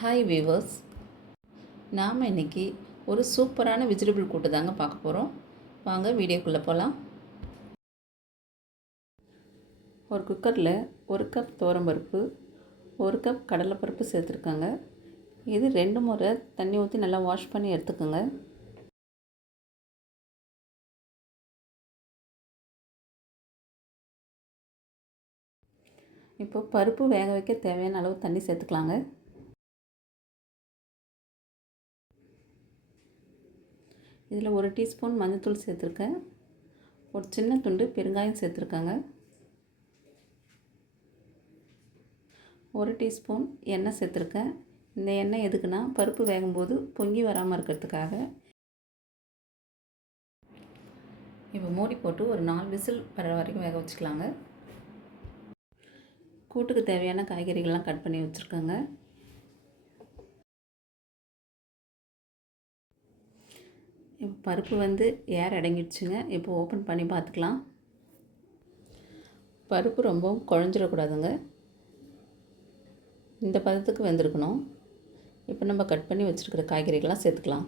Hi viewers நாம் இன்னைக்கு ஒரு சூப்பரான வெஜிடபிள் கூட்டு தாங்க பார்க்க போகிறோம் வாங்க வீடியோக்குள்ளே போகலாம் ஒரு குக்கரில் ஒரு கப் பருப்பு ஒரு கப் கடலைப்பருப்பு சேர்த்துருக்காங்க. இது ரெண்டு முறை தண்ணி ஊற்றி நல்லா வாஷ் பண்ணி எடுத்துக்கோங்க. இப்போ பருப்பு வேக வைக்க தேவையான அளவு தண்ணி சேர்த்துக்கலாங்க. இதில் ஒரு டீஸ்பூன் மஞ்சத்தூள் சேர்த்துருக்கேன். ஒரு சின்ன துண்டு பெருங்காயம் சேர்த்துருக்காங்க. ஒரு டீஸ்பூன் எண்ணெய் சேர்த்துருக்கேன். இந்த எண்ணெய் எதுக்குன்னா பருப்பு வேகும்போது பொங்கி வராமல் இருக்கிறதுக்காக. இப்போ மூடி போட்டு ஒரு நாலு விசில் வர வரைக்கும் வேக வச்சுக்கலாங்க. கூட்டுக்கு தேவையான காய்கறிகள்லாம் கட் பண்ணி வச்சுருக்கோங்க. இப்போ பருப்பு வந்து ஏர் அடங்கிடுச்சுங்க. இப்போ ஓப்பன் பண்ணி பார்த்துக்கலாம். பருப்பு ரொம்பவும் குழஞ்சிடக்கூடாதுங்க. இந்த பதத்துக்கு வெந்திருக்கணும். இப்போ நம்ம கட் பண்ணி வச்சுருக்கிற காய்கறிகள்லாம் சேர்த்துக்கலாம்.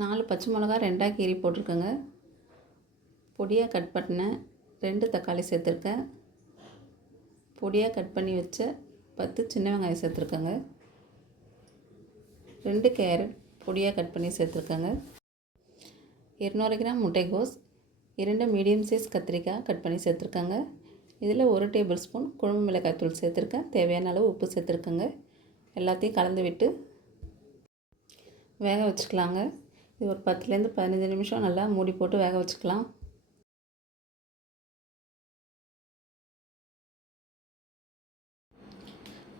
நாலு பச்சை மிளகா ரெண்டாக கீரி போட்டிருக்கேங்க. பொடியாக கட் பண்ண ரெண்டு தக்காளி சேர்த்துருக்கேன். பொடியாக கட் பண்ணி வச்ச பத்து சின்ன வெங்காயம் சேர்த்துருக்கேங்க. ரெண்டு கேரட் பொடியாக கட் பண்ணி சேர்த்துருக்காங்க. இரநூறு கிராம் முட்டைகோஸ் இரண்டு மீடியம் சைஸ் கத்திரிக்காய் கட் பண்ணி சேர்த்துருக்காங்க. இதில் ஒரு டேபிள் ஸ்பூன் குழம்பு மிளகாய் தூள் சேர்த்துருக்கேன். தேவையான அளவு உப்பு சேர்த்துருக்கேங்க. எல்லாத்தையும் கலந்து விட்டு வேக வச்சுக்கலாங்க. இது ஒரு பத்துலேருந்து பதினஞ்சு நிமிஷம் நல்லா மூடி போட்டு வேக வச்சுக்கலாம்.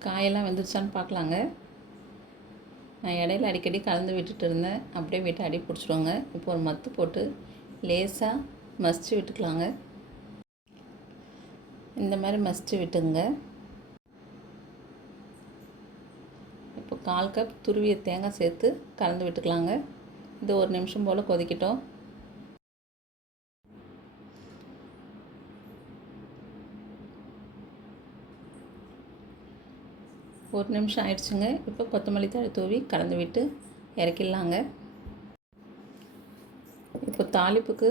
காயெல்லாம் வெந்துருச்சான்னு பார்க்கலாங்க. நான் இடையில அடிக்கடி கலந்து விட்டுட்டு இருந்தேன். அப்படியே விட்டு அடி பிடிச்சிடுவாங்க இப்போ ஒரு மத்து போட்டு லேசாக மசிச்சு விட்டுக்கலாங்க. இந்த மாதிரி மசிச்சு விட்டுங்க. இப்போ கால் கப் துருவிய தேங்காய் சேர்த்து கலந்து விட்டுக்கலாங்க. இது ஒரு நிமிஷம் போல் கொதிக்கட்டும். ஒரு நிமிஷம் ஆயிடுச்சுங்க. இப்போ கொத்தமல்லி தழை தூவி கலந்து விட்டு இறக்கிடலாங்க. இப்போ தாளிப்புக்கு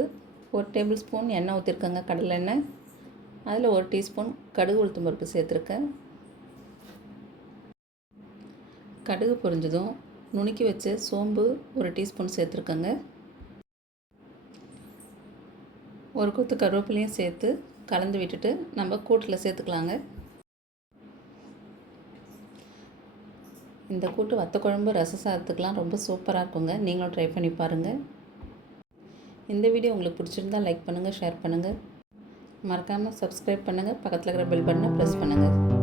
ஒரு டேபிள் ஸ்பூன் எண்ணெய் ஊற்றிருக்கேங்க கடலை எண்ணெய். அதில் ஒரு டீஸ்பூன் கடுகு உளுத்தம் பருப்பு சேர்த்துருக்கேன். கடுகு பொரிஞ்சதும் நுணுக்கி வச்ச சோம்பு ஒரு டீஸ்பூன் சேர்த்துருக்கேங்க. ஒரு கொத்து கருவேப்பிலையும் சேர்த்து கலந்து விட்டுட்டு நம்ம கூட்டில் சேர்த்துக்கலாங்க. இந்த கூட்டு வத்த குழம்பு ரச சாதத்துக்கெலாம் ரொம்ப சூப்பராக இருக்குங்க. நீங்களும் ட்ரை பண்ணி பாருங்கள் இந்த வீடியோ உங்களுக்கு பிடிச்சிருந்தால் லைக் பண்ணுங்கள் ஷேர் பண்ணுங்கள் மறக்காமல் சப்ஸ்கிரைப் பண்ணுங்கள் பக்கத்தில் இருக்கிற பெல் பட்டனை ப்ரெஸ் பண்ணுங்கள்